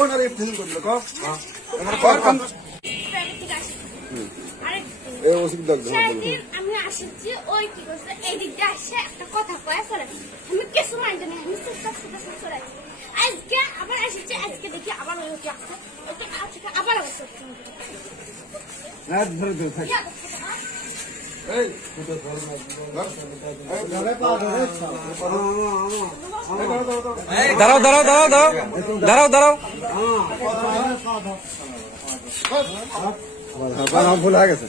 Jibon are facing করল ক কর কাম এই ওষুধ দাও আমি আসছি ওই কি করছে এই দিক দিয়ে আসে একটা কথা কয় করে আমি কিছু মাইন্ড নেই আমি সুস্থ করে আজকে আবার আসছে আজকে দেখি আবার ওই কি আছে ওটা আজকে আবার আসছে রাত ধরে ধরে থাক এই কত ধরে না এই ধরে পা ধরে দাঁড়াও দাঁড়াও দাঁড়াও দাঁড়াও দাঁড়াও দাঁড়াও ভুল হয়ে গেছে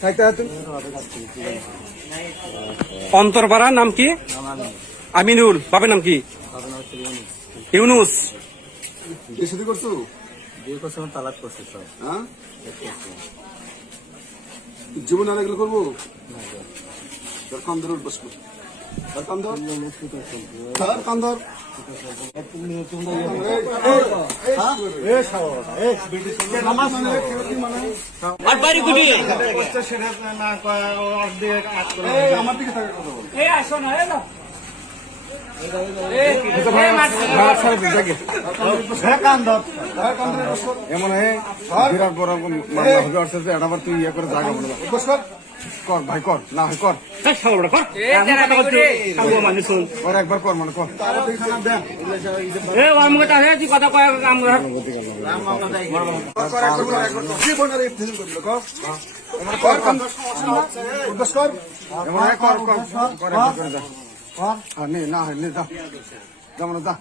থাকতে তুমি অন্তরপাড়া নাম কি? আমিনুল। বাপের নাম কি? ইউনুস। বিয়ে শুরু করছো? বিয়ে করছে তালাক করছে সব। হ্যাঁ জীবন আর এগুলো করবো তোর কান ধরে বসবো তোর কান ধর তোর কান ধর আর বাড়ি কুটি আমার দিকে থাকে কথা বল এমন বিরাট বড় এটা আবার তুই ইয়ে করে জায়গা বলে কর ভাই কর না হয় কর কর একবার কর মানে কর কথা কয় কাম জীবন আর ফেসিং করল কর কাম কর এমন কর কর কর একবার করে যা না হয় নে যা যেমন যা